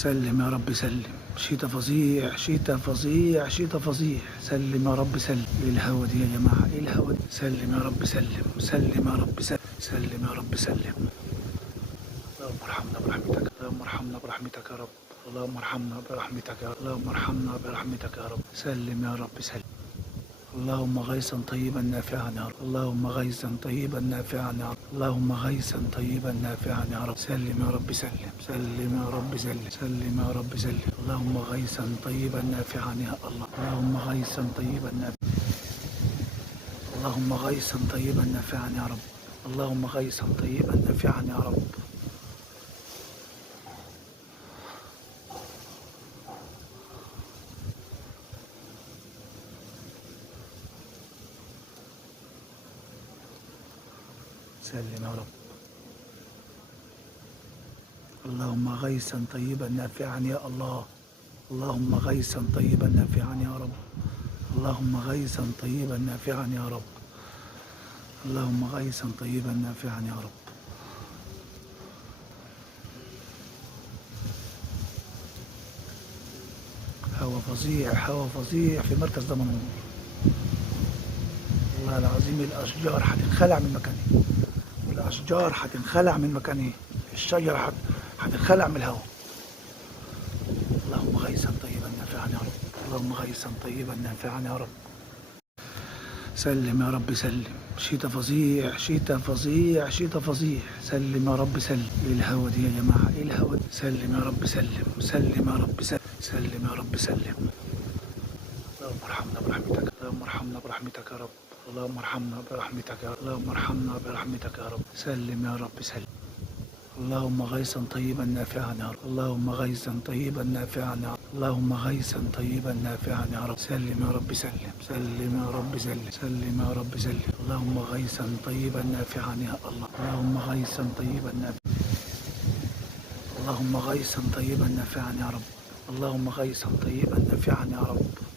سلم يا رب سلم. شتاء فظيع شتاء فظيع شتاء فظيع. سلم يا رب سلم. ايه الهوا دي يا جماعه؟ ايه الهوا دي؟ سلم يا رب سلم. سلم يا رب سلم. سلم يا رب سلم. اللهم ارحمنا برحمتك. اللهم ارحمنا برحمتك يا رب. اللهم ارحمنا برحمتك يا رب. اللهم ارحمنا برحمتك يا رب. سلم يا رب سلم. اللهم غيثا طيبا نافعا يا رب. اللهم غيثا طيبا نافعا يا رب. اللهم غيثا طيبا نافعا يا رب. سلم يا رب سلم. سلم يا رب سلم. سلم يا رب سلم. اللهم غيثا طيبا نافعا يا الله. اللهم غيثا طيبا نافعا. اللهم غيثا طيبا نافعا يا رب. اللهم غيثا طيبا نافعا يا رب. سلم يا رب. اللهم غيثا طيبا نافعا يا الله. اللهم غيثا طيبا نافعا يا رب. اللهم غيثا طيبا نافعا يا رب. اللهم غيثا طيبا نافعا يا رب. هوا فظيع هوا فظيع في مركز دمنهور. والله العظيم الاشجار هتنخلع من مكانها. الاشجار هتنخلع من مكانها. الشجره هتنخلع من الهواء. اللهم غيثا طيبا نافعا يا رب. اللهم غيثا طيبا نافعا يا رب. سلم يا رب سلم. شتاء فظيع شتاء فظيع شتاء فظيع. سلم يا رب سلم. ايه الهوا دي يا جماعه؟ ايه الهوا دي؟ سلم يا رب سلم. سلم يا رب سلم. سلم يا رب سلم. اللهم ارحمنا برحمتك. اللهم ارحمنا برحمتك يا رب. اللهم ارحمنا برحمتك يا رب. اللهم ارحمنا برحمتك يا رب. سلم يا رب سلم. اللهم غيثا طيبا نافعا يا رب. اللهم غيثا طيبا نافعا يا رب. اللهم غيثا طيبا نافعا يا رب. سلم يا رب سلم. سلم يا رب سلم. سلم يا رب سلم. اللهم غيثا طيبا نافعا يا الله. اللهم غيثا طيبا نافعا. اللهم غيثا طيبا نافعا يا رب. اللهم غيثا طيبا نافعا يا رب.